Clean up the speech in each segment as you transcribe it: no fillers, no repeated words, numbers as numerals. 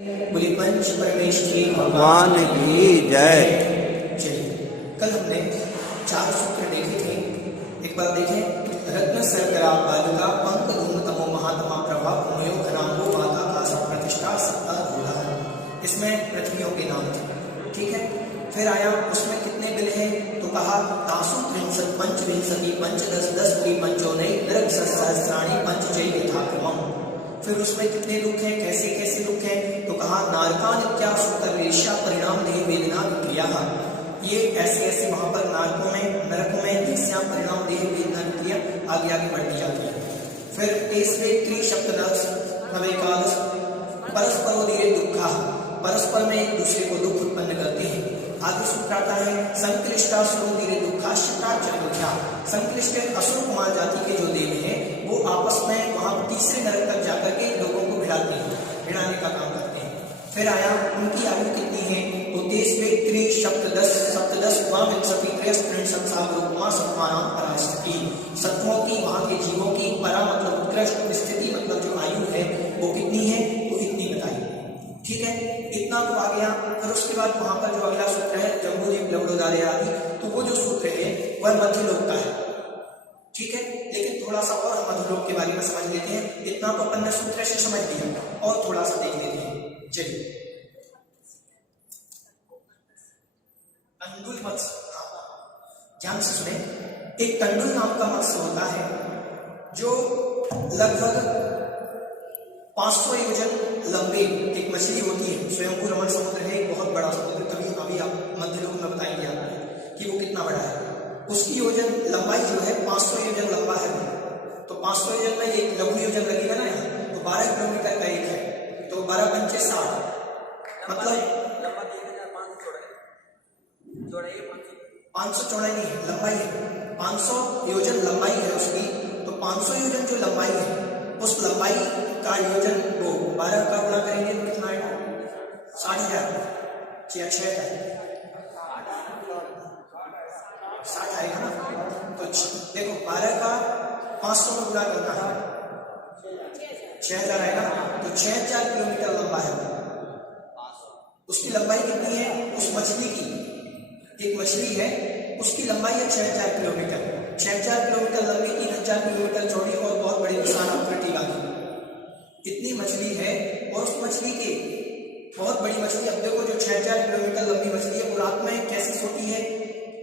बोले पंच परमेश्वरी भगवान की जय। चलिए, कल हमने 4 सूत्र देखे थे। एक बार देखें। रत्न सरकरा बालिका पंक धूम तमो महात्मा प्रभा भूमयो घनांगो माता का प्रतिष्ठा सत्ता धूला। इसमें पृथ्वियों के नाम थे, ठीक है। फिर आया उसमें कितने बिल हैं, तो कहा तासु त्रिंशत् पंचविंशति पंचदश दस पंचोनय नरक सहस्राणि पंचजय यथाक्रमम्। फिर उसमें कितने दुख हैं, कैसे कैसे दुख हैं, तो कहा नारकान इत्याशुकर्वेश्या परिणाम देह वेदना क्रिया। ये ऐसे ऐसे वहां पर नारकों में नरकों में देश्या परिणाम देह वेदना क्रिया आगे आगे बढ़ती जाती है। फिर 23वें त्रिशब्दश नवेकादश परस्परोदीरे दुखा, परस्पर में एक दूसरे को दुख उत्पन्न करते हैं। आगे सूत्र आता है संक्लिष्टा सुरोदीरे दुखा शिता चतुर्था। संक्लिष्ट असुर कुमार जाति के जो देव हैं वो आपस में वहां तीसरे नरक तक जाकर के लोगों को भिड़ाते हैं, भिड़ाने का काम करते हैं। फिर आया उनकी आयु कितनी है, तो 23वें त्रिशब्दश सप्तदश द्वाविंशति त्रयस्त्रिंशत् सागरोपमा सत्वानां परास्थिति। सत्वों की वहां के जीवों की परा मतलब उत्कृष्ट स्थिति मतलब जो आयु है वो कितनी है, तो इतनी बताई, ठीक है। इतना तो आ गया। फिर उसके बाद वहां पर जो अगला सूत्र है जम्बूद्वीप लवडोदारे आदि, तो वो जो सूत्र है वह मध्यलोक का है, ठीक है। लेकिन थोड़ा सा और मध्यलोक के बारे में समझ लेते हैं। इतना तो अपन ने सूत्र से समझ लिया और थोड़ा सा देख लेते हैं। चलिए, तंडुल मत्स्य, ध्यान से सुने। एक तंडुल नाम का मत्स्य होता है जो लगभग 500 योजन लंबी एक मछली होती है। स्वयंभू रमण समुद्र है, एक बहुत बड़ा समुद्र। कभी अभी आप मध्यलोक में बताएंगे आपको कि वो कितना बड़ा है। उसकी योजन लंबाई जो है 500 योजन लंबा है। तो 500 योजन में एक लघु योजन लगेगा ना यहाँ, तो 12 किलोमीटर का एक है, तो 12 पंचे 60 मतलब 500 चौड़ाई नहीं है, लंबाई है। 500 योजन लंबाई है उसकी, तो 500 योजन जो लंबाई है उस लंबाई का योजन वो 12 का गुणा करेंगे तो कितना आएगा, 60,000 या 60 आएगा ना। तो देखो 12 का 500 में गुणा करना है, 6000 आएगा। तो 6000 किलोमीटर लंबा है। उसकी लंबाई कितनी है, उस मछली की, एक मछली है उसकी लंबाई है 6000 किलोमीटर। 6000 किलोमीटर लंबी, 3000 किलोमीटर चौड़ी और बहुत बड़ी विशाल आकृति वाली इतनी मछली है। और उस मछली के बहुत बड़ी मछली, अब देखो जो 6000 किलोमीटर लंबी मछली है वो रात में कैसे सोती है,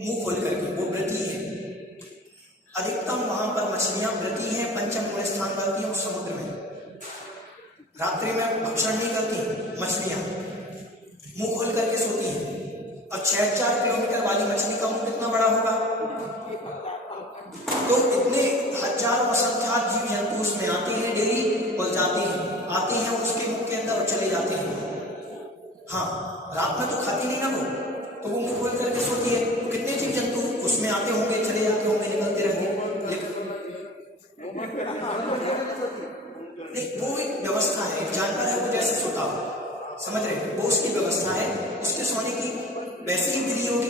मुंह खोल करके, वो व्रती है। अधिकतम वहां पर मछलियां व्रती हैं, पंचम गुण स्थान करती हैं उस समुद्र में। रात्रि में भक्षण नहीं करती मछलियां, मुंह खोल करके सोती हैं। अब 6000 किलोमीटर वाली मछली का मुंह कितना बड़ा होगा, तो इतने हजारों असंख्यात जीव जंतु उसमें आते हैं डेली और जाते हैं, आते हैं उसके मुख के अंदर और चले जाते हैं। हाँ, रात में तो खाती नहीं ना वो, तो वो मुंह खोल करके सोती है। तो कितने जीव जंतु उसमें आते होंगे, चले जाते होंगे, निकलते रहेंगे। नहीं, वो एक व्यवस्था है, जानवर है वो जैसे सोता हो, समझ रहे हैं, वो उसकी व्यवस्था है, उसके सोने की वैसी ही विधि होगी,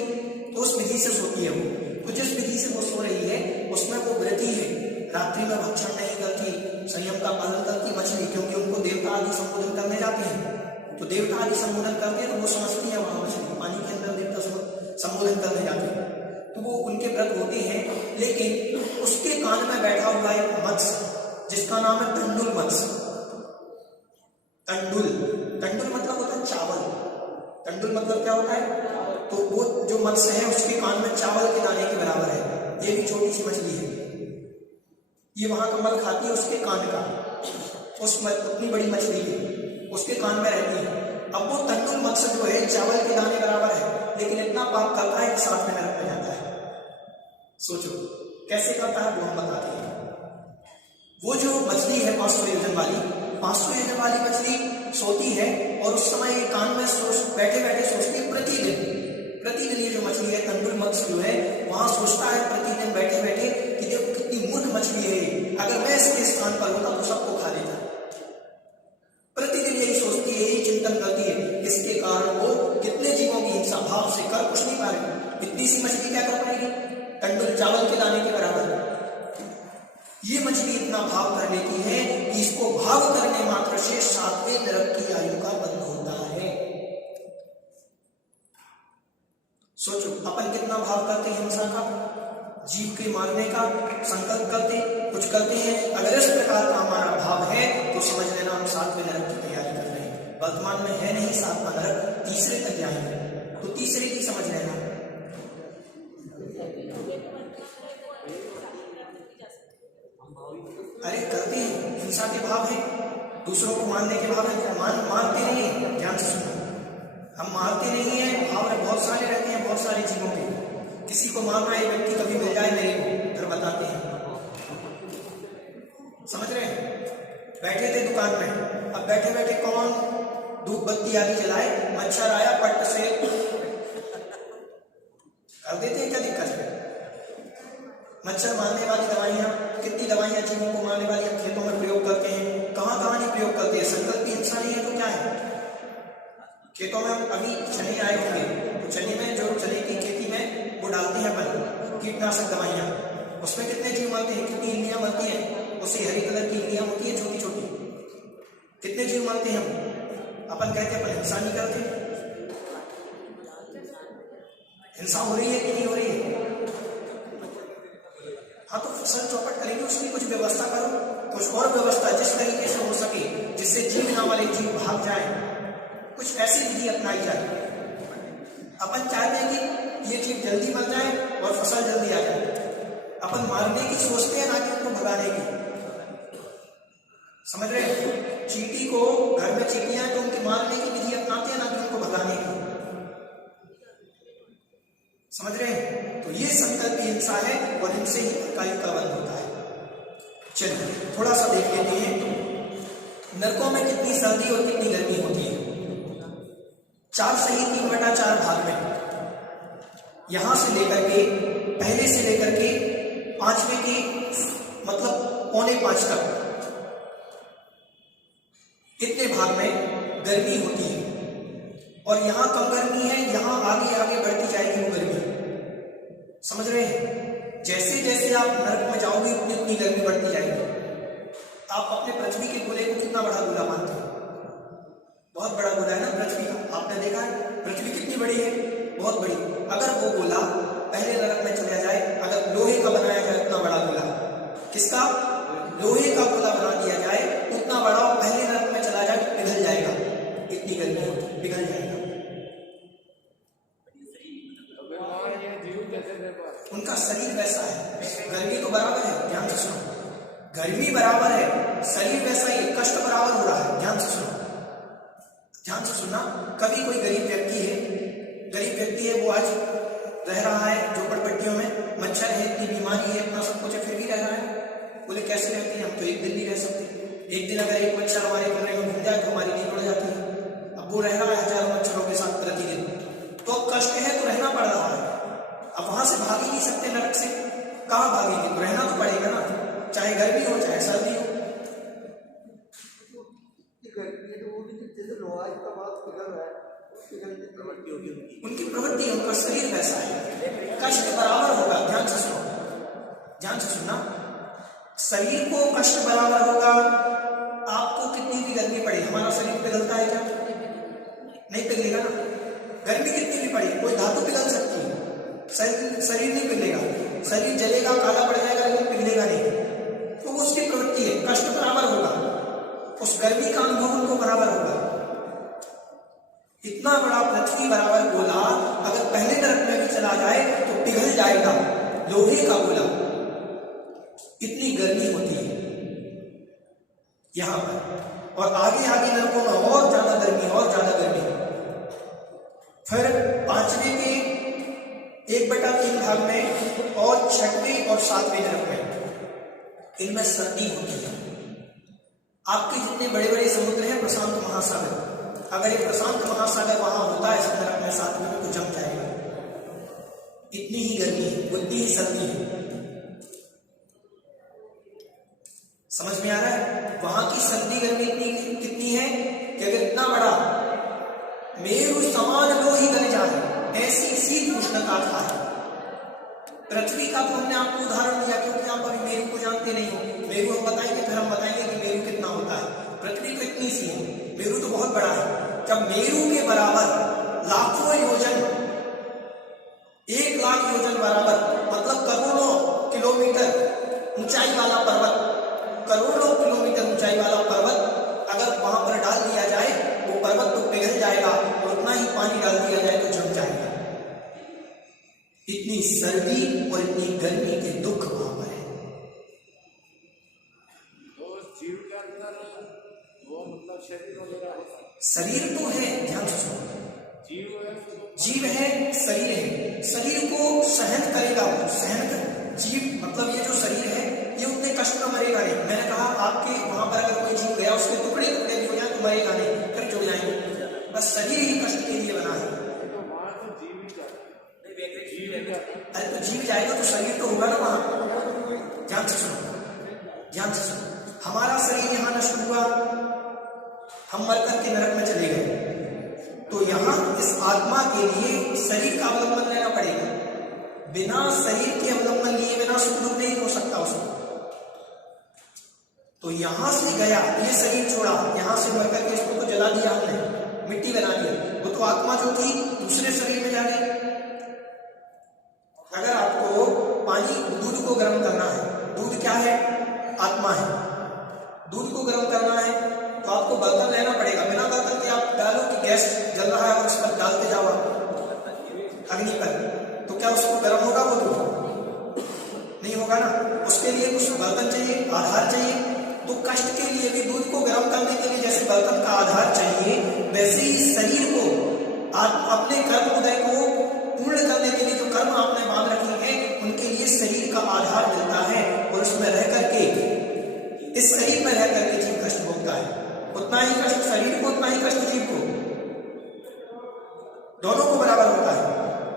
तो उस विधि से सोती है वो। तो जिस विधि से वो सो रही है उसमें वो व्रती है, रात्रि में भक्षण नहीं करती, संयम का पालन करती मछली, क्योंकि उनको देवता आदि संबोधन करने जाते हैं। तो देवता आदि संबोधन करते हैं तो वो समझती है वहां मछली पानी के अंदर देवता संबोधन करने जाते हैं, तो वो उनके व्रत होते हैं। लेकिन उसके कान में बैठा हुआ एक मत्स्य जिसका नाम है तंडुल मत्स्य। तंडुल, तंडुल मतलब होता है चावल। तंडुल मतलब क्या होता है, तो वो जो मत्स्य है उसके कान में चावल के दाने के बराबर है। ये भी छोटी सी मछली है, ये वहां कमल खाती है उसके कान का, उतनी बड़ी मछली है उसके कान में रहती है। अब वो तंडुल मत्स्य जो है चावल के दाने बराबर है, लेकिन इतना पाप करता है कि साथ में नरक में जाता है। सोचो कैसे करता है, वो हम बताते हैं। वो जो मछली है 500 योजन वाली, 500 योजन वाली मछली सोती है और उस समय ये कान में बैठे बैठे सोचती है प्रतिदिन। ये जो मछली है तंडुल मत्स्य जो है वहां सोचता है प्रतिदिन बैठे बैठे कि देखो कितनी मूर्ख मछली है, अगर मैं इसके स्थान पर होता तो सबको खा लेता। प्रतिदिन यही सोचती है, यही चिंतन करती है। इसके कारण वो कितने जीवों की हिंसा भाव से कर कुछ नहीं पा रही। इतनी सी मछली क्या कर पाएगी, तंडुल चावल के दाने के बराबर। ये मछली इतना भाव कर लेती है कि इसको भाव करने मात्र से 7वें नरक की आयु का बंध होता है। सोचो अपन कितना भाव करते हैं हिंसा का, जीव के मारने का संकल्प करते कुछ करते हैं। अगर इस प्रकार का हमारा भाव है तो समझ लेना हम 7वें नरक की तैयारी कर रहे हैं। वर्तमान में है नहीं 7वां नरक, तीसरे तक जाएंगे, तो तीसरे की समझ लेना। अरे करते हैं, हिंसा के भाव है, दूसरों को मारने के भाव है, मारते नहीं है। ध्यान से सुनो, हम मारते नहीं है, भाव बहुत सारे रहते हैं, बहुत सारे जीवों के। किसी को मारना है व्यक्ति कभी मिल जाए मेरे को, फिर बताते हैं। समझ रहे हैं? बैठे थे दुकान में, अब बैठे बैठे कौन धूप बत्ती आदि जलाए, मच्छर आया पट से कर देते हैं, क्या दिक्कत है? मच्छर मारने वाली दवाइयां, कितनी दवाइयां जीवों को मारने वाली हम खेतों में प्रयोग करते हैं, कहां कहां नहीं प्रयोग करते हैं। संकल्प की हिंसा नहीं है तो क्या है? खेतों में अभी चने आए होंगे तो चने में जो चने की खेती में वो डालते हैं अपन कीटनाशक दवाइयां, उसमें कितने जीव मरते हैं, कितनी इल्लियां मरती हैं, उससे हरी कलर की इल्लियां होती है छोटी छोटी, कितने जीव मरते हैं हम। अपन कहते हैं अपन हिंसा नहीं करते, हिंसा हो रही है कि नहीं हो रही है? हाँ तो फसल चौपट करेंगे, उसकी कुछ व्यवस्था करो, कुछ और व्यवस्था जिस तरीके से हो सके जिससे जीव ना वाले जीव भाग जाए, कुछ ऐसी विधि अपनाई जाए। अपन चाहते हैं कि ये जीव जल्दी मर जाए और फसल जल्दी आ जाए, अपन मारने की सोचते हैं ना कि उनको भगाने की। समझ रहे हैं? चींटी को घर में चींटियां तो उनके मारने की विधि अपनाते हैं ना कि उनको भगाने की। समझ रहे हैं? तो ये संकल्प की हिंसा है और इनसे ही कायु का बंध होता है। चलिए थोड़ा सा देख लेते हैं नरकों में कितनी सर्दी और कितनी गर्मी होती है। 4 सही 3/4 भाग में, यहां से लेकर के पहले से लेकर के 5वें के मतलब 4:45 तक इतने भाग में गर्मी होती है, और यहां कम गर्मी है, यहां आगे आगे बढ़ती जाएगी वो गर्मी। समझ रहे हैं? जैसे जैसे आप नरक में जाओगे उतनी उतनी गर्मी बढ़ती जाएगी। आप अपने पृथ्वी के गोले को कितना बड़ा गोला मानते हैं? बहुत बड़ा गोला है ना पृथ्वी का, आपने देखा है पृथ्वी कितनी बड़ी है, बहुत बड़ी। अगर वो गोला पहले नरक में चला जाए, अगर लोहे का बनाया जाए उतना बड़ा गोला, किसका? लोहे का गोला बना दिया जाए उतना बड़ा, और पहले नरक में चला जाए तो पिघल जाएगा, इतनी गर्मी होती, पिघल जाएगा। उनका शरीर वैसा है, गर्मी तो बराबर है, ध्यान से सुनो, गर्मी बराबर है, शरीर वैसा ही, कष्ट बराबर हो रहा है। ध्यान से सुनो, ध्यान से सुनना। कभी कोई गरीब व्यक्ति है, वो आज रह रहा है झोपड़पट्टियों में, मच्छर है, इतनी बीमारी है, इतना सब कुछ है, फिर भी रह रहा है। बोले कैसे रहते हैं? हम तो एक दिन नहीं रह सकते। एक दिन अगर एक मच्छर हमारे कमरे में घूम जाए तो हमारी नींद उड़ जाती है। अब वो रह रहा है हजारों मच्छरों के साथ प्रतिदिन, तो कष्ट है तो रहना पड़ रहा है। अब वहां से भाग ही नहीं सकते नरक से, कहां भागेंगे? तो रहना तो पड़ेगा ना, चाहे गर्मी हो चाहे सर्दी हो। उनकी प्रवृत्ति, उनका शरीर वैसा है, कष्ट बराबर होगा। ध्यान से सुनो, ध्यान से सुनना, शरीर को कष्ट बराबर होगा। आपको कितनी भी गर्मी पड़े, हमारा शरीर पिघलता है क्या? नहीं पिघलेगा ना। गर्मी कितनी भी पड़े, कोई धातु पिघल सकती है, शरीर नहीं पिघलेगा, शरीर जलेगा, काला पड़ जाएगा, लेकिन पिघलेगा नहीं। तो उसकी प्रवृत्ति है, कष्ट बराबर होगा, उस गर्मी का अनुभव उनको बराबर होगा। इतना बड़ा पृथ्वी बराबर गोला अगर पहले नरक में भी चला जाए तो पिघल जाएगा, लोहे का गोला, इतनी गर्मी होती है यहां पर। और आगे आगे नरकों में और ज्यादा गर्मी, और ज्यादा गर्मी। फिर 5वें के 1/3 भाग में और 6वें और 7वें नरक में इनमें सर्दी होती है। आपके जितने बड़े बड़े समुद्र हैं, प्रशांत महासागर, अगर ये प्रशांत महासागर वहां होता है इस नरक में 7वें में, तो जम जाएगा। इतनी ही गर्मी है, उतनी ही सर्दी है। समझ में आ रहा है? वहां की सर्दी गर्मी कितनी है कि अगर इतना बड़ा मेरु समान लोही गल जाए, ऐसी शीत उष्णता था। पृथ्वी का तो हमने आपको उदाहरण दिया क्योंकि आप अभी मेरु को जानते नहीं हो। मेरु हम बताएंगे, फिर हम बताएंगे कि मेरु कितना होता है। पृथ्वी तो इतनी सी है, मेरु तो बहुत बड़ा है। जब मेरु के बराबर लाखों योजन 1,00,000 योजन बराबर, मतलब करोड़ों किलोमीटर ऊंचाई वाला पर्वत, करोड़ों किलोमीटर ऊंचाई वाला पर्वत अगर वहां पर डाल दिया जाए, वो पर्वत तो पिघल जाएगा और उतना ही पानी डाल दिया जाए तो जम जाएगा। इतनी सर्दी और इतनी गर्मी के दुख वहां पर है। तो जीव के अंदर वो मतलब शरीर वगैरह होता है? शरीर तो है, ध्यान से सुनो, जीव है, शरीर है, शरीर को सहन करेगा, वो सहन कर, जीव मतलब ये जो शरीर है ये उतने कष्ट में मरेगा नहीं। मैंने कहा आपके वहां पर अगर कोई जीव गया, उसके टुकड़े टुकड़े भी हो जाए तो मरेगा नहीं, फिर जुड़ जाएंगे, बस शरीर ही कष्ट के लिए बना है। अरे तो जीव जाएगा तो शरीर तो होगा ना वहां। ध्यान से सुनो, ध्यान से सुनो, हमारा शरीर यहाँ नष्ट हुआ, हम मरकर के नरक में चले गए, तो यहाँ इस आत्मा के लिए शरीर का अवलंबन लेना पड़ेगा। बिना शरीर के अवलंबन लिए बिना सुख दुख नहीं हो सकता उसको। तो यहां से गया, ये शरीर छोड़ा, यहां से मरकर के इसको तो जला दिया हमने, मिट्टी बना दिया, वो तो आत्मा जो थी दूसरे शरीर में जा गई। अगर आपको पानी, दूध को गर्म करना है, दूध क्या है? आत्मा है। दूध को गर्म करना है तो आपको बर्तन लेना पड़ेगा, बिना बर्तन के आप डालो कि गैस जल रहा है और उस पर डालते जाओ अग्नि पर, तो क्या उसको गर्म होगा? वो दूध नहीं होगा ना। उसके लिए कुछ बर्तन चाहिए, आधार चाहिए। तो कष्ट के लिए भी दूध को गर्म करने के लिए जैसे बर्तन का आधार चाहिए, वैसे ही शरीर को अपने कर्म उदय को पूर्ण करने के लिए जो कर्म आपने बांध रखे हैं, उनके लिए शरीर का आधार मिलता है और उसमें रह करके, इस शरीर में रह करके जीव कष्ट भोगता है। उतना ही कष्ट शरीर को, उतना ही कष्ट जीव को, दोनों को बराबर होता है।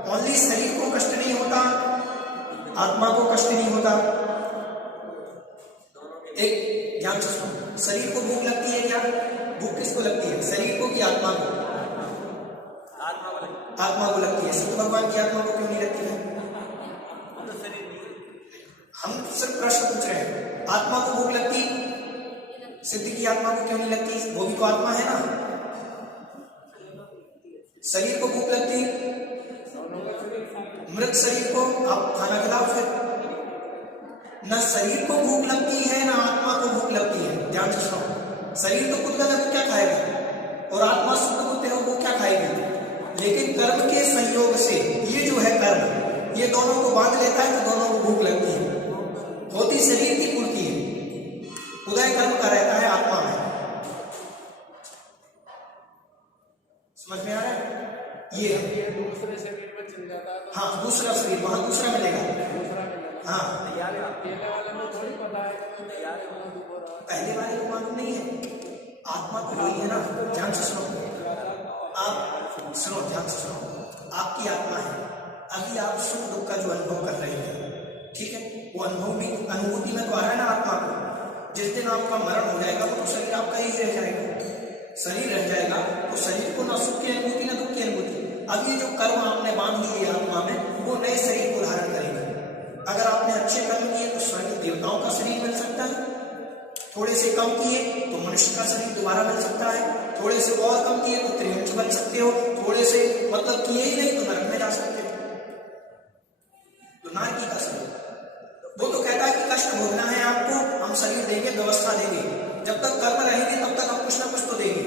ओनली शरीर को कष्ट नहीं होता, आत्मा को कष्ट नहीं होता। एक ध्यान से सुनो, शरीर को भूख लगती है क्या? भूख किसको लगती है? शरीर को कि आत्मा को? आत्मा को लगती है। सिद्ध भगवान की आत्मा को क्यों नहीं लगती है? हम सिर्फ प्रश्न पूछ रहे हैं, आत्मा को भूख लगती, सिद्ध की आत्मा को क्यों नहीं लगती? वो भी तो आत्मा है ना। शरीर को भूख लगती, मृत शरीर को आप खाना खिलाओ, फिर न शरीर को भूख लगती है ना आत्मा को भूख लगती है। ध्यान से सुनो, शरीर तो कुत्ता है, वो क्या खाएगा? और आत्मा शुद्ध कुत्ते हो, वो क्या खाएगी? लेकिन कर्म के संयोग से ये जो है कर्म, ये दोनों को बांध लेता है तो दोनों को भूख लगती है। होती शरीर की पूर्ति है, उदय कर्म का रहता है आत्मा में। समझ में आ रहा है? ये दूसरे शरीर में चल जाता है। हाँ, दूसरा शरीर वहां दूसरा मिलेगा। हाँ, थोड़ी पता है, पहले वाले को मालूम नहीं है, आत्मा तो वही है ना। ध्यान से सुनो, आप सुनो, ध्यान से सुनो, आपकी आत्मा है, अभी आप सुख दुख का जो अनुभव कर रहे हैं, ठीक है, वो अनुभव भी अनुभूति में तो आ रहा है ना आत्मा को। जिस दिन आपका मरण हो जाएगा तो शरीर आपका ही रह जाएगा, शरीर रह जाएगा तो शरीर को ना सुख की अनुभूति ना दुख की अनुभूति। अब ये जो कर्म आपने बांध लिए आत्मा में, वो नए शरीर को धारण करेंगे। अगर आपने अच्छे कर्म किए तो स्वर्ग देवताओं का शरीर मिल सकता है, थोड़े से कम किए तो मनुष्य का शरीर दोबारा मिल सकता है, थोड़े से और कम किए तो त्रिवंश बन सकते हो, थोड़े से मतलब किए ही नहीं तो नरक में जा सकते हो। तो नारकी का शरीर, वो तो कहता है कि कष्ट भोगना है आपको, हम शरीर देंगे, व्यवस्था देंगे, जब तक कर्म रहेंगे तब तक हम कुछ ना कुछ तो देंगे।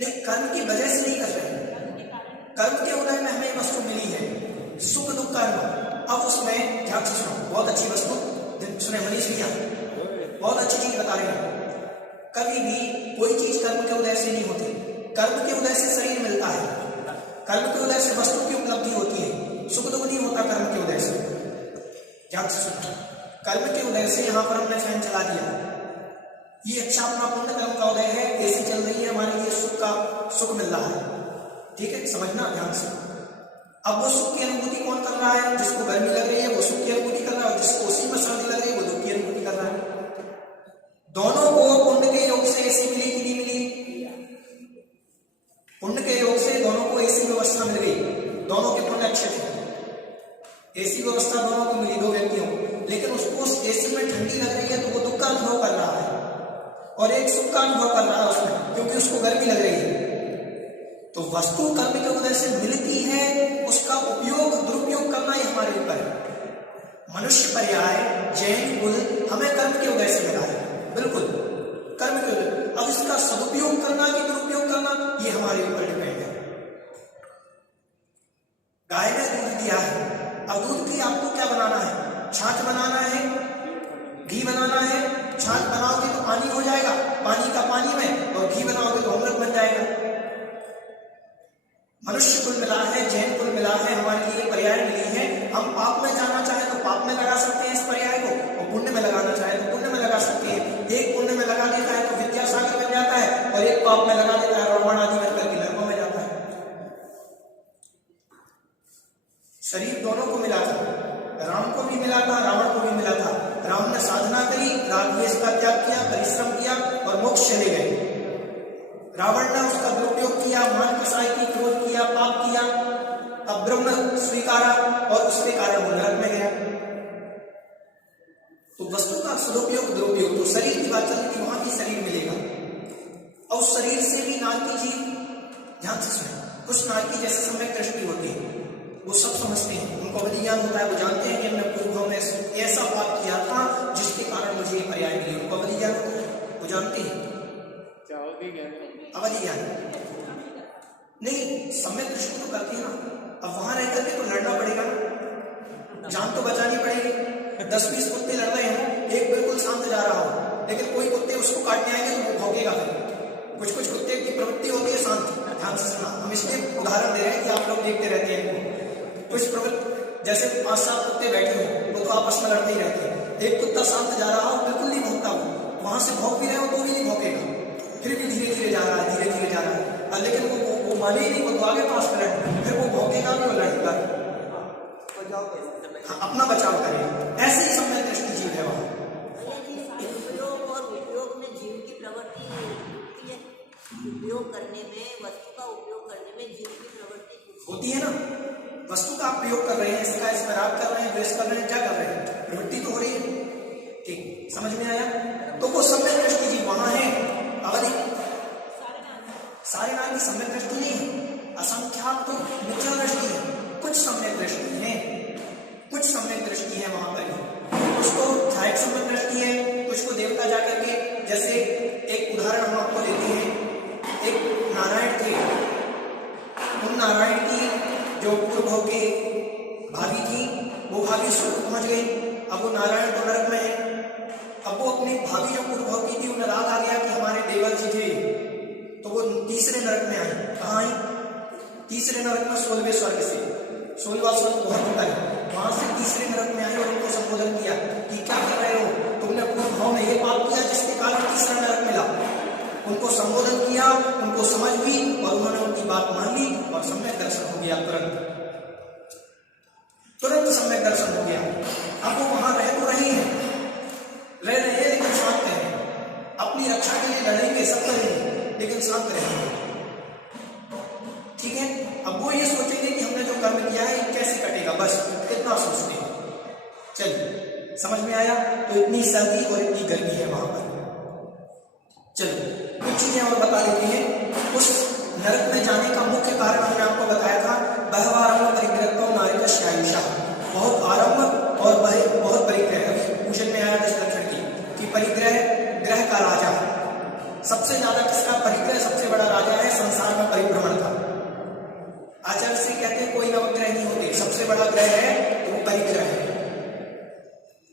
नहीं, कर्म की वजह से नहीं कर रहे, कर्म के उदय में हमें वस्तु मिली है, सुख दुख कर्म। अब उसमें ध्यान से सुनो, बहुत अच्छी वस्तु सुने मनीष भैया, बहुत अच्छी चीज बता रहे हैं। कभी भी कोई चीज कर्म के उदय से नहीं होती, कर्म के उदय से शरीर मिलता है, कर्म के उदय से वस्तु की उपलब्धि होती है, सुख दुख नहीं होता कर्म के उदय से। ध्यान से सुनो, कर्म के उदय से यहाँ पर हमने फैन चला दिया, ये अच्छा अपना पुण्य कर्म का उदय है, एसी चल रही है, हमारे लिए सुख मिल रहा है, ठीक है, समझना ध्यान से। अब वो सुख की अनुभूति कौन कर रहा है? जिसको गर्मी लग रही है वो सुख की अनुभूति कर रहा है, जिसको उसी में सर्दी लग रही है वो दुख की अनुभूति कर रहा है। दोनों को पुण्य के योग से एसी मिली कि नहीं मिली? पुण्य के योग से दोनों को एसी व्यवस्था मिल गई, दोनों के पुण्य अच्छे थे, एसी व्यवस्था दोनों को मिली, दो व्यक्तियों, लेकिन उसको उस एसी में ठंडी लग रही है तो वो दुख का अनुभव कर रहा है, और एक सुख का अनुभव कर रहा है उसमें, क्योंकि उसको गर्मी लग रही है। तो वस्तु कर्म के उदय से मिलती है उसका उपयोग दुरुपयोग करना ही हमारे ऊपर है। मनुष्य पर्याय जैन कुल हमें कर्म के उदय से मिला है, बिल्कुल कर्म के उदय। अब इसका सदुपयोग करना कि दुरुपयोग करना ये हमारे ऊपर डिपेंड है। गाय ने दूध दिया है, अब दूध की आपको क्या बनाना है? छाछ बनाना है, घी बनाना है। छाछ बनाओगे तो पानी हो जाएगा, पानी का पानी में, और घी बनाओगे तो अमृत बन जाएगा। मनुष्य कुल मिला है, जैन कुल मिला है, हमारे लिए पर्याय मिली है। हम पाप में जाना चाहे तो पाप में लगा सकते हैं इस पर्याय को, और पुण्य में लगाना चाहे तो पुण्य में लगा सकते हैं। एक पुण्य में लगा देता है तो विद्यासागर बन जाता है, और एक पाप में लगा देता है रावण आदि बन करके नरकों में जाता है। शरीर दोनों को मिला था, राम को भी मिला था, रावण को भी मिला था। राम ने साधना करी, रागद्वेष का त्याग किया, परिश्रम किया और मोक्ष चले गए। रावण ने उसका दुरुपयोग किया, मान कसाई की, क्रोध किया, पाप किया, अब ब्रह्म स्वीकारा और उसके कारण वो नरक में गया। तो वस्तु का सदुपयोग दुरुपयोग, तो शरीर की बात चलती थी, वहां भी शरीर मिलेगा। और शरीर से भी नाग की जीव, ध्यान से सुने, कुछ नाग की जैसे सम्यक दृष्टि होती है, वो सब समझते हैं, उनको अवधि ज्ञान होता है, वो जानते हैं कि हमने पूर्व में ऐसा पाप किया था जिसके कारण मुझे ये पर्याय मिली, उनको अवधि ज्ञान होता है, वो जानते हैं। अवधि ज्ञान नहीं, सम्यक दृष्टि तो करती है ना। अब वहां रह करके तो लड़ना पड़ेगा ना, जान तो बचानी पड़ेगी। 10-20 कुत्ते लड़ रहे हो, एक बिल्कुल शांत जा रहा हो, लेकिन कोई कुत्ते उसको काटने आएंगे तो वो भौंकेगा। कुछ कुछ कुत्ते की प्रवृत्ति होती है शांत। ध्यान से सुना, हम इसलिए उदाहरण दे रहे हैं कि आप लोग देखते रहते हैं। कुछ प्रवृत्ति जैसे 5-7 कुत्ते बैठे हो, वो तो आपस में लड़ते ही रहते हैं। एक कुत्ता शांत जा रहा हो, बिल्कुल नहीं भौंकता, वो वहां से भौंक भी रहे हो तो भी नहीं भौंकेगा, फिर भी धीरे धीरे जा रहा है, धीरे धीरे जा रहा है। लेकिन वो माने ही नहीं, वो तो आगे पास में रहे, फिर वो भौंकेगा भी और लड़ेगा। अपना बचाव करेगा। ऐसे ही सम्यक दृष्टि जीव है वहां। उपयोग और उपयोग में जीव की प्रवृत्ति होती है। उपयोग करने में, वस्तु का उपयोग करने में जीव की प्रवृत्ति होती है ना। वस्तु का आप प्रयोग कर रहे हैं, इसका इस्तेमाल कर रहे हैं, द्वेष कर रहे हैं, क्या कर रहे हैं? प्रवृत्ति तो हो रही है। ठीक, समझ में आया? तो वो सम्यक दृष्टि जीव वहां है। अवधि सारे नाम की सम्यक दृष्टि नहीं है, असंख्यात तो मिथ्या दृष्टि है। कुछ सम्यक दृष्टि है, कुछ सम्यक दृष्टि है वहां पर। कुछ तो ध्यायक सम्यक दृष्टि है, कुछ को देवता जाकर के, जैसे एक उदाहरण हम आपको देते हैं। एक नारायण थे, उन नारायण की जो पूर्व के भाभी थी, वो भाभी स्वर्ग पहुंच गई। अब वो नारायण तो नरक में है। अब वो अपनी भाभी जो पूर्व की थी, उन्हें राग आ गया कि हमारे देवर जी थे, तो वो तीसरे नरक में आई। कहाँ आई? तीसरे नरक में 16वें स्वर्ग से, 16वां स्वर्ग बहुत होता है, वहां से तीसरे नरक में आई और उनको संबोधन किया कि क्या कर रहे हो, तुमने अपने भाव में ये पाप किया जिसके कारण तीसरा नरक मिला। उनको संबोधन किया, उनको समझ हुई और उन्होंने उनकी बात मान ली और सम्यक दर्शन हो गया। तुरंत सम्यक दर्शन हो गया। अब वो वहां रह तो रहे हैं, लेकिन शांत हैं। अपनी रक्षा के लिए लड़ेंगे, सब करेंगे, लेकिन शांत रहेंगे। ठीक है। अब वो ये सोचेंगे कि हमने जो कर्म किया है कैसे कटेगा, बस इतना सोचते हैं। चलिए, समझ में आया? तो इतनी सर्दी और इतनी गर्मी है वहां पर। चलो कुछ चीजें और बता देते हैं। उस नरक में जाने का मुख्य कारण हमने आपको बताया था, बहवारंभ परिग्रह नारिकशायुषा, बहुत आरंभ और बहुत परिग्रह। अभी पूजन में आया 10 लक्षण की कि परिग्रह ग्रह का राजा, सबसे ज्यादा किसका परिग्रह, सबसे बड़ा राजा है संसार में परिभ्रमण का। आचार्य श्री कहते हैं कोई नवग्रह नहीं होते, सबसे बड़ा ग्रह है तो वो परिग्रह है।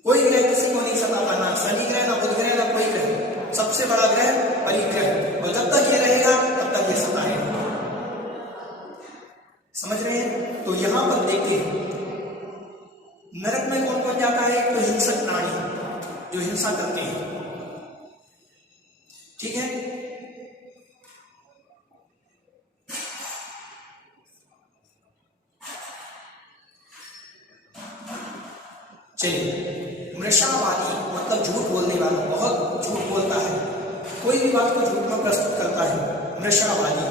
कोई ग्रह किसी को नहीं सताता, ना शनि ग्रह, ना बुध ग्रह, ना कोई ग्रह। सबसे बड़ा ग्रह परिग्रह, और जब तक ये रहेगा तब तक ये सताएगा। समझ रहे हैं? तो यहां पर देखिए नरक में कौन कौन जाता है? तो हिंसक प्राणी जो हिंसा करते हैं। ठीक है। चलिए, मृषावादी मतलब झूठ बोलने वाला, बहुत झूठ बोलता है, कोई भी बात को झूठ में प्रस्तुत करता है, मृषावादी।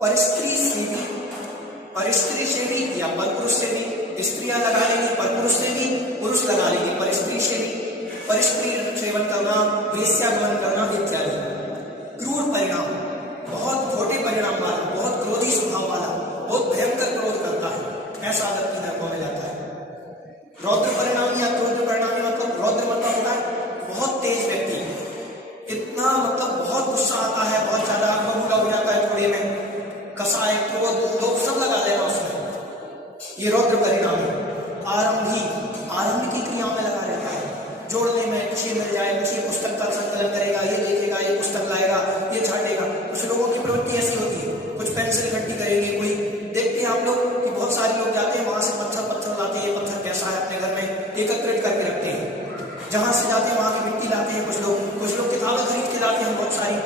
परिस्त्री से भी या परपुरुष से भी, स्त्रियां लगा लेंगी, परपुरुष से भी पुरुष लगा लेंगे, परिस्त्री से भी, परिस्त्री सेवन करना, वेश्यागमन करना इत्यादि। क्रूर परिणाम, बहुत छोटे परिणाम वाले, बहुत गुस्सा आता है बहुत ज्यादा, बबूला हो जाता है थोड़े में, कसाय क्रोध लोभ सब लगा देगा उसमें, ये रौद्र परिणाम है। आरंभ की क्रियाओं में लगा रहता है, जोड़ने में खुशी मिल जाए, खुशी पुस्तक का संकलन करेगा, ये देखेगा, ये पुस्तक लाएगा, ये छाटेगा। कुछ लोगों की प्रवृत्ति ऐसी होती है, कुछ पेंसिल इकट्ठी करेंगे, कोई देखते हैं आप लोग कि बहुत सारे लोग जाते हैं वहां से पत्थर लाते हैं, पत्थर कैसा है अपने घर में एकत्रित करके रखते हैं, जहां से जाते हैं वहां की मिट्टी लाते हैं, कुछ लोग किताबें खरीद के लाते हैं बहुत सारी,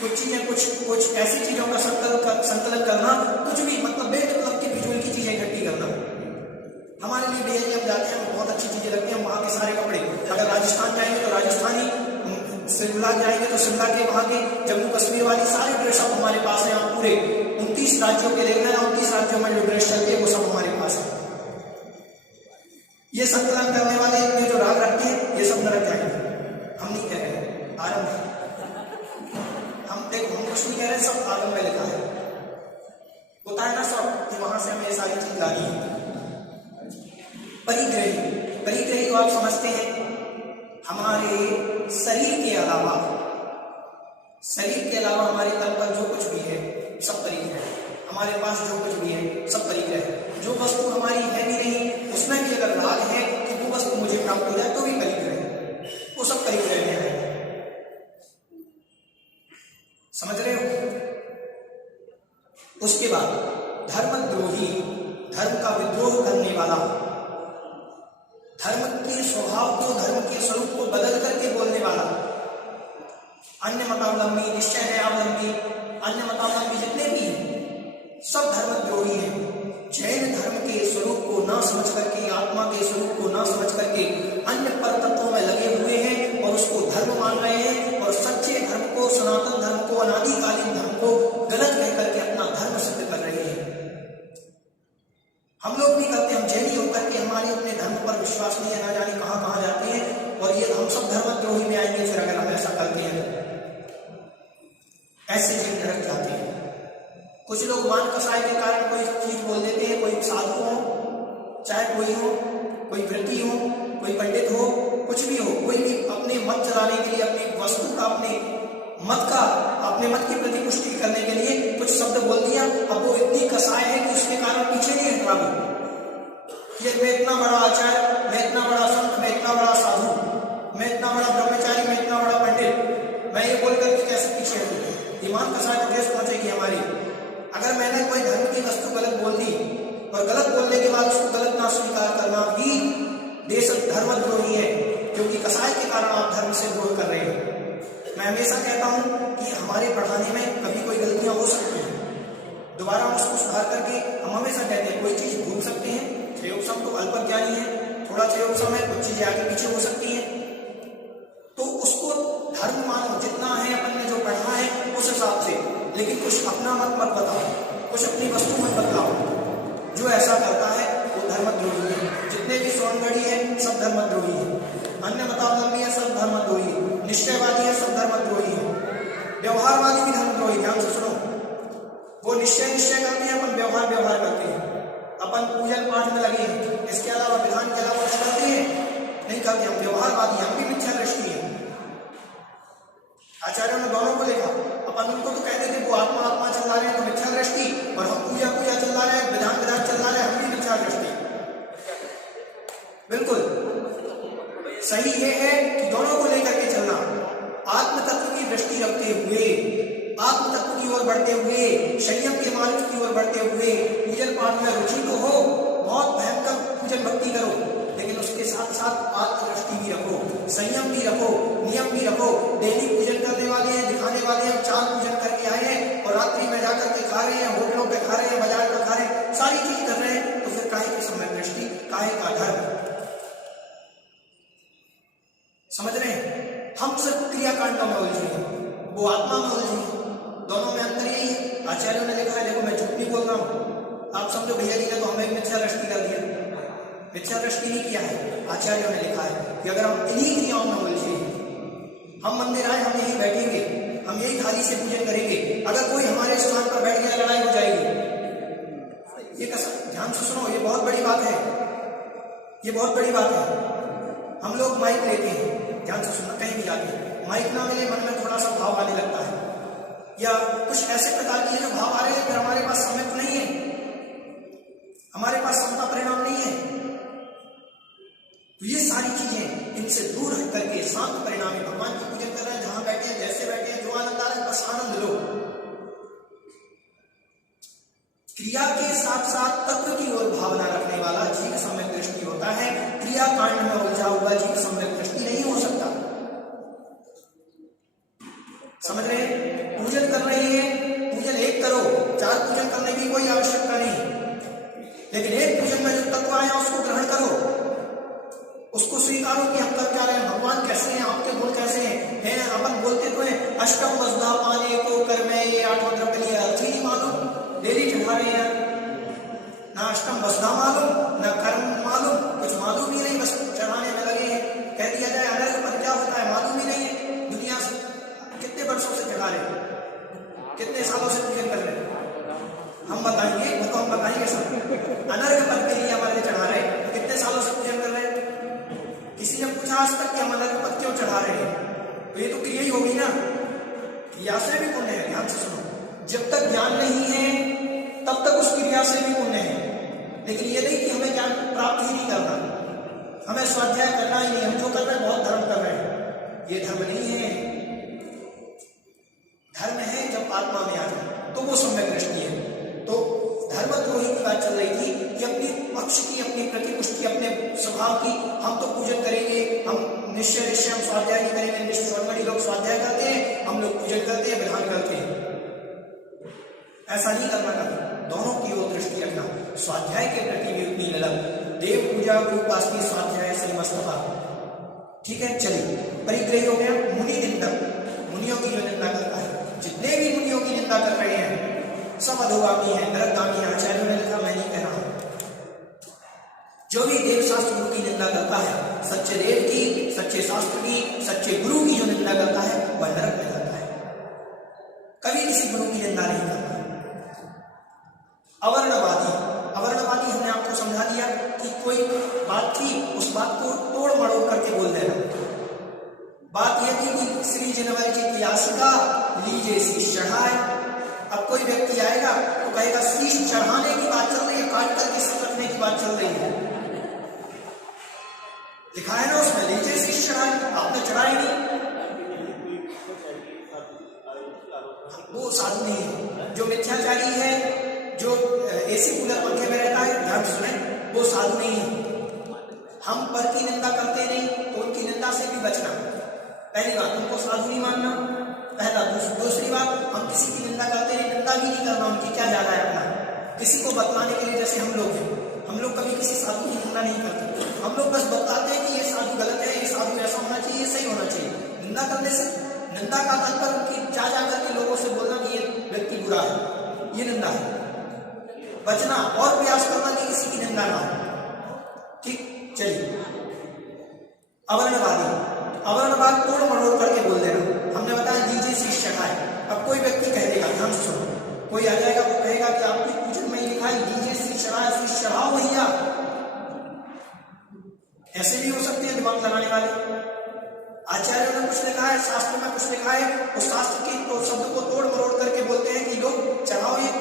कुछ चीजें कुछ ऐसी चीजों का संकलन करना, कुछ भी मतलब बेमतलब की फिजूल की चीजें इकट्ठी करना। हमारे लिए भैया जी हम जाते हैं, बहुत अच्छी चीजें लगती हैं, वहां के सारे कपड़े, अगर राजस्थान जाएंगे तो राजस्थानी, शिमला जाएंगे तो शिमला के वहां के जम्मू कश्मीर वाली सारी ड्रेस अब हमारे पास है। आप पूरे 29 राज्यों के लेना है, 29 राज्यों में जो ड्रेस चलती है वो सब हमारे पास है। ये संकलन करने वाले इनमें जो राग रखते हैं ये सब नरक जाएंगे, हम नहीं कह रहे आरंभ, हम देखो हम कुछ नहीं कह रहे, सब आरंभ में लिखा है, होता है ना सब कि वहां से हमें सारी चीज लानी है। परिग्रही को आप समझते हैं, हमारे शरीर के अलावा हमारे तल पर जो कुछ भी है सब परिग्रह है, हमारे पास जो कुछ भी है सब परिग्रह है। जो वस्तु हमारी है भी नहीं उसमें भी अगर राग है कि वो वस्तु मुझे प्राप्त हो जाए तो भी परिग्रह है, वो सब परिग्रह में है। समझ रहे हो? उसके बाद धर्मद्रोही, धर्म का विद्रोह करने वाला, धर्म के स्वभाव को, धर्म के स्वरूप को बदल करके बोलने वाला, अन्य मतावलंबी, निश्चय न्यायावलंबी, अन्य मतावलंबी जितने भी हैं सब धर्मद्रोही हैं। जैन धर्म के स्वरूप को ना समझ करके, आत्मा के स्वरूप को ना समझ करके अन्य पर तत्वों में लगे हुए हैं और उसको धर्म मान रहे हैं, और सच्चे धर्म को, सनातन धर्म को, अनादिकालीन धर्म को गलत कह करके अपना धर्म सिद्ध कर रहे हैं। हम लोग भी करते हैं, हम जैनी होकर के हमारे अपने धर्म पर विश्वास नहीं है, ना जाने कहां कहां जाते हैं, और ये हम सब धर्मद्रोही में आएंगे फिर अगर हम ऐसा करते हैं। ऐसे जीव नरक जाते हैं। कुछ लोग मान कसाय के कारण कोई चीज बोल देते हैं, कोई साधु हो, चाहे कोई हो, कोई व्रती हो, कोई पंडित हो, कुछ भी हो, कोई भी अपने मत चलाने के लिए, अपनी वस्तु का, अपने मत की प्रति पुष्टि करने के लिए कुछ शब्द बोल दिया, अब वो इतनी कसाय है कि उसके कारण पीछे नहीं हट रहा। ये मैं इतना बड़ा आचार्य, मैं इतना बड़ा संत, मैं इतना बड़ा साधु, मैं इतना बड़ा ब्रह्मचारी, मैं इतना बड़ा पंडित, मैं ये बोल करके कैसे पीछे हटूं? ईमान कसाय को ठेस पहुंचेगी हमारी। अगर मैंने कोई धर्म की वस्तु गलत बोल दी और गलत बोलने के बाद उसको गलत ना स्वीकार करना भी देश धर्मद्रोही है, क्योंकि कसाय के कारण आप धर्म से द्रोह कर रहे हैं। मैं हमेशा कहता हूं कि हमारे पढ़ाने में कभी कोई गलतियां हो सकती हैं, दोबारा उसको सुधार करके हम हमेशा कहते हैं कोई चीज भूल सकते हैं, प्रयोगसम तो अल्पज्ञानी है, थोड़ा प्रयोगसम है, कुछ चीजें आगे पीछे हो सकती हैं, तो उसको धर्म मानो जितना है अपन ने जो पढ़ा है उस हिसाब से, लेकिन कुछ अपना मत बताओ, कुछ अपनी वस्तु मत बताओ। जो ऐसा करता है वो धर्मद्रोही है। जितने भी सोनगढ़ी है सब धर्मद्रोही है, अन्य मतावलंबी है सब धर्मद्रोही, निश्चयवादी है सब धर्मद्रोही है, व्यवहारवादी भी धर्मद्रोही। ध्यान से सुनो, वो निश्चय करते हैं, अपन व्यवहार करते हैं, अपन पूजन पाठ में लगे हैं, इसके अलावा विधान के अलावा कुछ करते हैं नहीं करते, हम व्यवहारवादी, हम भी मिथ्या दृष्टि है। आचार्यों ने दोनों को देखा, अपन उनको तो कहते थे वो आत्मा चल रहे हैं तो मिथ्या दृष्टि, और हम पूजा चल रहा है, विधान चल रहा है, हम भी मिथ्या दृष्टि। बिल्कुल सही ये है कि दोनों को लेकर के चलना, आत्म तत्व की दृष्टि रखते हुए, आत्म तत्व की ओर बढ़ते हुए, संयम के मार्ग की ओर बढ़ते हुए, पूजन पाठ में रुचि तो हो, बहुत भयंकर पूजन भक्ति करो, लेकिन उसके साथ साथ आत्मदृष्टि भी रखो, संयम भी रखो, नियम भी रखो। डेली पूजन करने वाले हैं, दिखाने वाले हैं, 4 पूजन करके आए हैं और रात्रि में जाकर के खा रहे हैं, होटलों पे खा रहे हैं, बाजार में खा रहे हैं, सारी चीज कर रहे हैं, तो फिर काहे की समय दृष्टि, काहे का धर्म? समझ रहे हैं? हम सिर्फ क्रियाकांडों में उलझे हैं, वो आत्मा में उलझे हैं, दोनों में अंतर यही है। आचार्यों ने लिखा है, देखो मैं झूठ नहीं बोल रहा हूं, आप समझो भैया जी ने तो हमें मिथ्या दृष्टि कर दिया, मिथ्या दृष्टि नहीं किया है, आचार्यों ने लिखा है कि अगर हम इन्हीं क्रियाओं में उलझे, हम मंदिर आए, हम यहीं बैठेंगे, हम यही थाली से पूजन करेंगे, अगर कोई हमारे स्थान पर बैठ गया लड़ाई हो जाएगी। ये कसम, ध्यान से सुनो, ये बहुत बड़ी बात है, ये बहुत बड़ी बात है। हम लोग माइक लेते हैं, ध्यान से सुनना, कहीं भी जाते हैं, माइक ना मिले मन में थोड़ा सा भाव आने लगता या कुछ ऐसे प्रकार की जो भाव आ रहे हैं, फिर हमारे पास सम्यक नहीं है, हमारे पास समता परिणाम नहीं है। तो ये सारी चीजें इनसे दूर हट करके शांत परिणामी भगवान की पूजन कर रहे हैं। जहां बैठे हैं, जैसे बैठे हैं, जो आनंद आ रहा है बस आनंद लो। क्रिया के साथ साथ तत्व की ओर भावना रखने वाला जीव सम्यक दृष्टि होता है। क्रिया कांड में उलझा हुआ जीव सम्यक दृष्टि नहीं हो सकता। समझ रहे हैं? पूजन कर रहे हैं, पूजन एक करो, 4 पूजन करने की कोई आवश्यकता नहीं, लेकिन एक पूजन में जो तत्व आया उसको ग्रहण करो, उसको स्वीकारो कि हम कर क्या रहे हैं, भगवान कैसे हैं, आपके गुण कैसे हैं। अपन बोलते तो हैं अष्टम वसुधा पाने को कर में ये 8 द्रव्य लिए, अर्थ ही नहीं मालूम, डेली चढ़ा रहे हैं, ना अष्टम वसुधा मालूम, ना कर्म मालूम, कुछ मालूम ही नहीं, बस चढ़ाने में लगे हैं। कह दिया जाए अलग पर क्या होता है मालूम ही नहीं है। दुनिया से कितने वर्षों से चढ़ा रहे हैं, कितने सालों से पूजन कर रहे हैं, हम बताएंगे, वो तो हम बताएंगे सब। अनर्घ पद के लिए हमारे चढ़ा रहे हैं, कितने सालों से पूजन कर रहे हैं। किसी ने पूछा आज तक कि हम अनर्घ पद क्यों चढ़ा रहे हैं, तो ये तो क्रिया ही होगी ना, क्रिया से भी पुण्य है। ध्यान से सुनो, जब तक ज्ञान नहीं है तब तक उस क्रिया से भी पुण्य है, लेकिन ये नहीं कि हमें ज्ञान प्राप्त ही नहीं करना, हमें स्वाध्याय करना ही नहीं, हम जो कर रहे हैं बहुत धर्म कर रहे हैं, ये धर्म नहीं है। धर्म है जब आत्मा में आ जाए तो वो सम्यक दृष्टि है। तो धर्मद्रोही की बात चल रही थी कि अपनी पक्ष की, अपनी प्रतिपुष्टि, अपने स्वभाव की, हम तो पूजन करेंगे, हम निश्चय हम स्वाध्याय नहीं करेंगे। निश्चय लोग स्वाध्याय करते हैं, हम लोग पूजन करते हैं, विधान करते हैं। ऐसा नहीं करना कभी, दोनों की ओर दृष्टि रखना। स्वाध्याय के प्रति भी उतनी ललक, देव पूजा उपासनी स्वाध्याय श्रीमस्तपा। ठीक है, चलिए परिग्रही हो गया। मुनि निंदक, मुनियों की जो निंदा करता है, जितने भी मुनियों की निंदा कर रहे हैं सब अधोगामी है, नरकगामी है। आचार्यों ने लिखा, मैं नहीं कह रहा हूं। जो भी देव शास्त्र गुरु की निंदा करता है, सच्चे देव की, सच्चे शास्त्र की, सच्चे गुरु की जो निंदा करता है वह नरक में जाता है, कभी किसी गुरु की निंदा नहीं करता। अवर्णवादी, अवर्णवादी हमने आपको समझा दिया कि कोई बात थी, उस बात को तोड़ मड़ोड़ करके बोल देना। बात यह थी कि श्री जनवरी जी की याचिका लीजिए शीश चढ़ाए। अब कोई व्यक्ति आएगा तो कहेगा शीश चढ़ाने की बात चल रही है, काट करके सिर रखने की बात चल रही है। लिखा है ना उसमें, लीजिए शीश चढ़ाए, आपने चढ़ाई नहीं, वो साधु नहीं है। जो मिथ्याचारी है, जो एसी कूलर पंखे में रहता है, ध्यान सुने, वो साधु नहीं है। हम पर की निंदा करते नहीं तो उनकी निंदा से भी बचना। पहली बात, उनको साधु नहीं मानना, पहला। दूसरी बात, हम किसी की निंदा करते नहीं, निंदा भी नहीं करना उनकी, क्या जा रहा है अपना, किसी को बतलाने के लिए। जैसे हम लोग हैं, हम लोग कभी किसी साधु की निंदा नहीं करते, हम लोग बस बताते हैं कि ये साधु गलत है, ये साधु ऐसा होना चाहिए, ये सही होना चाहिए। निंदा करने से, निंदा का तात्पर्य उनकी जा करके लोगों से बोलना कि ये व्यक्ति बुरा है, ये निंदा है। बचना और प्रयास करना कि किसी की निंदा ना हो। ठीक, चलिए। अवर्णवादी, अवर्णवाद तोड़ मरोड़ करके बोल देना। हमने बताया लीजिए शीश चढ़ाए। अब कोई व्यक्ति कह देगा, ध्यान से सुनो, कोई आ जाएगा वो कहेगा कि आपकी पूजन में लिखा है लीजिए शीश चढ़ाए, शीश चढ़ाओ भैया। ऐसे भी हो सकते हैं दिमाग लगाने वाले। आचार्यों ने कुछ लिखा है, शास्त्र में कुछ लिखा है, उस शास्त्र के तो शब्द को तोड़ मरोड़ करके बोलते हैं कि लोग चढ़ाओ ये।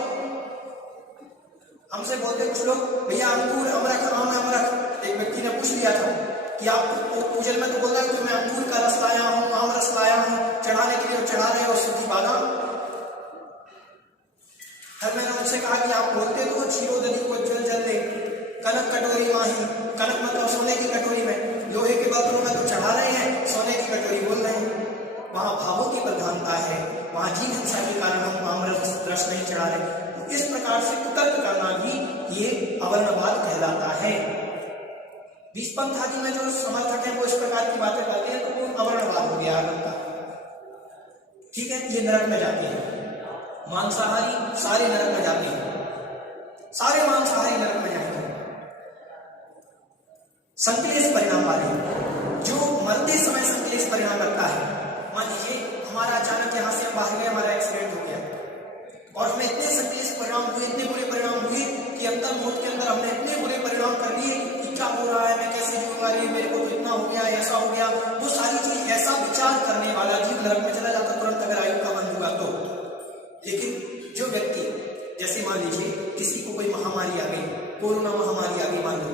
हमसे बोलते कुछ लोग, भैया अंगूर अमरख, आम अमरख। एक व्यक्ति ने पूछ लिया था कि आप पूजन में तो बोल रहे हो कि मैं अंगूर का रस लाया हूँ, आम रस लाया हूँ, चढ़ाने के लिए चढ़ा रहे हो सिद्धि बादाम। फिर मैंने उनसे कहा कि आप बोलते तो क्षीरोदधि को जल दे, कनक कटोरी माही, कनक मतलब सोने की कटोरी में, लोहे के बर्तनों में तो चढ़ा रहे हैं, सोने की कटोरी बोल रहे हैं। वहां भावों की प्रधानता है, वहां जीव हिंसा के कारण हम आम रस नहीं चढ़ा रहे। तो इस प्रकार से कुतर्क करना भी ये अवर्णवाद कहलाता है। विस्पंथ आदि में जो समर्थक है वो इस प्रकार की बातें करते हैं तो वो अवर्णवाद हो गया आगम का। ठीक है, ये नरक में जाते हैं। मांसाहारी सारे नरक में जाते हैं, सारे मांसाहारी नरक में जाते हैं। संक्लेश परिणाम वाले, जो मरते समय संक्लेश परिणाम रखता है। मान लीजिए हमारा अचानक यहाँ से बाहर गए, हमारा एक्सीडेंट हो गया और हमें इतने संक्लेश परिणाम हुए, इतने बुरे परिणाम हुए कि अंतर मौत के अंदर हमने इतने बुरे परिणाम कर दिए कि क्या हो रहा है, मैं कैसे जीऊंगा, मेरे को तो इतना हो गया, ऐसा हो गया। वो सारी चीज ऐसा विचार करने वाला जीव नरक में चला जाता तुरंत, अगर आयु का बंध हुआ तो। किसी को कोई महामारी आ गई, कोरोना महामारी आ गई मान लो,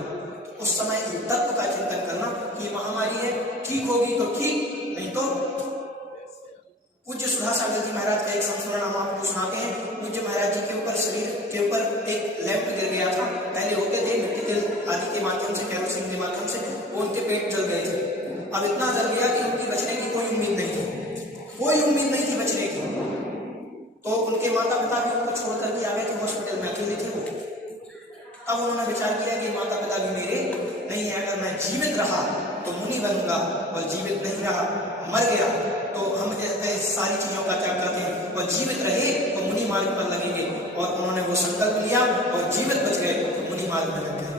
उस समय तत्व का चिंतन करना कि ये महामारी है, ठीक होगी तो ठीक, नहीं तो। पूज्य सुधा सागर जी महाराज का एक संस्मरण हम आपको सुनाते हैं। पूज्य महाराज जी के ऊपर शरीर के ऊपर एक लैंप गिर गया था। पहले होते थे मिट्टी तेल आदि के माध्यम से, केरोसिन के माध्यम से, वो उनके पेट जल गए थे। अब इतना जल गया कि उनकी बचने की कोई उम्मीद नहीं थी, कोई उम्मीद नहीं थी बचने की। तो उनके माता पिता भी उनको छोड़ करके आ गए थे, हॉस्पिटल में अकेले थे वो। अब उन्होंने विचार किया कि माता पिता भी मेरे नहीं है, अगर मैं जीवित रहा तो मुनि बनूंगा, और जीवित नहीं रहा, मर गया, तो हम सारी चीजों का त्याग करते हैं, और जीवित रहे तो मुनि मार्ग पर लगेंगे। और उन्होंने वो संकल्प लिया और जीवित बच गए तो मुनि मार्ग में लग गए।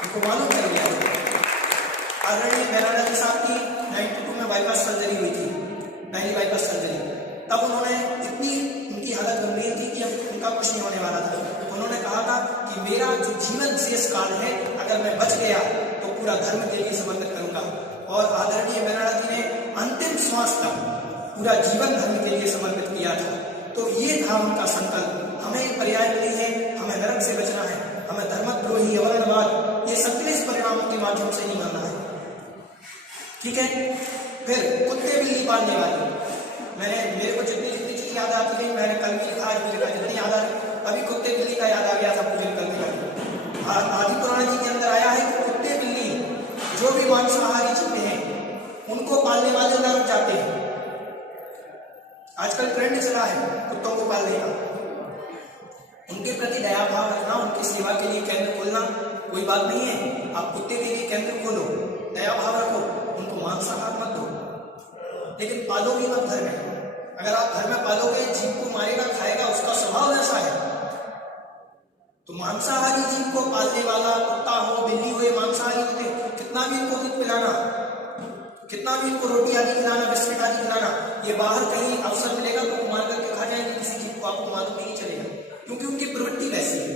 उनको मालूम चल गया। आदरणीय मैराडा जी साहब की 92 में बाईपास सर्जरी हुई थी, पहली बाईपास सर्जरी। तब उन्होंने इतनी उनकी हालत गंभीर थी कि अब उनका कुछ नहीं होने वाला था। उन्होंने कहा था कि मेरा जो जीवन शेष काल है, अगर मैं बच गया तो पूरा धर्म के लिए समर्पित करूंगा। और आदरणीय मैराडा जी ने अंतिम श्वास तक पूरा जीवन धर्म के लिए समर्पित किया था। तो ये था उनका संकल्प। हमें एक पर्याय मिली है, हमें नरक से बचना है, हमें धर्मद्रोही, अवर्णवाद, ये संकलित परिणामों के माध्यम से नहीं मरना है, ठीक है। फिर कुत्ते बिल्ली पालने वाले, मेरे को जितनी चीज याद आती है, मैंने कल भी लिखा, आज भी लिखा, जितनी याद आ रही, अभी कुत्ते बिल्ली का याद आ गया था पूजन करते करते। आदि पुराण जी के अंदर आया है कि कुत्ते बिल्ली जो भी मांसाहारी जीव हैं उनको पालने वाले नरक जाते हैं। आजकल ट्रेंड चला है कुत्तों को पालने का। उनके प्रति दया भाव रखना, उनकी सेवा के लिए केंद्र खोलना कोई बात नहीं है। आप कुत्ते के लिए केंद्र खोलो, दया भाव रखो, उनको मांसाहार मत दो, लेकिन पालोगे मत घर में। अगर आप घर में पालोगे, जीव को मारेगा, खाएगा, उसका स्वभाव ऐसा है। तो मांसाहारी जीव को पालने वाला कुत्ता हो, बिल्ली हो, ये मांसाहारी होते, कितना भी इनको दूध पिलाना, कितना भी इनको रोटी आदि खिलाना, बिस्किट आदि खिलाना, ये बाहर कहीं अवसर मिलेगा तो मार करके खा जाएंगे किसी जीव को, आपको मालूम नहीं चलेगा, क्योंकि उनकी प्रवृत्ति वैसी है।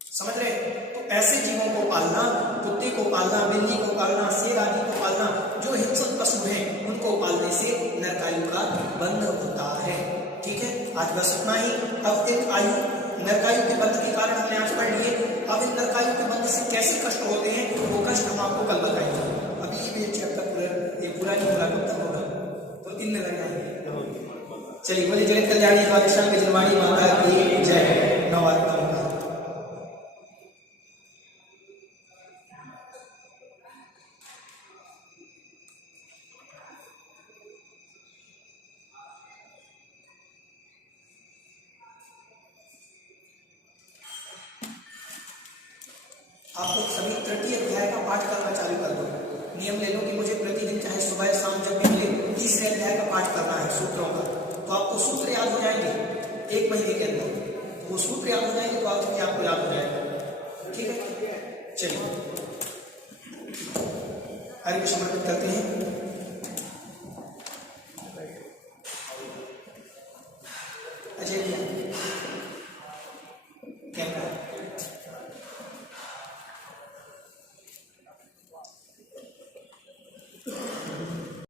समझ रहे? तो ऐसे जीवों को पालना, कुत्ते को पालना, बिल्ली को पालना, शेर आदि को पालना, जो हिंसक पशु हैं उनको पालने से नरकायु का बंध होता है, ठीक है। आज बस इतना ही। अब एक आयु नरकायु के बंध के कारण हमने आज पढ़ लिए। अब इन नरकायु के बंध से कैसे कष्ट होते हैं वो कष्ट हम आपको कल बताएंगे। अभी ये चैप्टर ये पूरा नहीं पूरा कब तक होगा, तो 3 दिन लग जाएंगे। चलिए, बोले जगत कल्याणी बादशाह की जनवाणी माता की जय। नवार्ता आप लोग सभी 30 अध्याय का पाठ करना चालू कर दो। नियम ले लो कि मुझे प्रतिदिन चाहे सुबह शाम जब भी मिले 30 अध्याय का पाठ करना है सूत्रों का। तो आपको सूत्र याद हो जाएंगे 1 महीने के अंदर। वो सूत्र याद हो जाएंगे तो आपको याद हो जाएगा, ठीक है। चलिए हरि को समर्पित करते हैं। अजय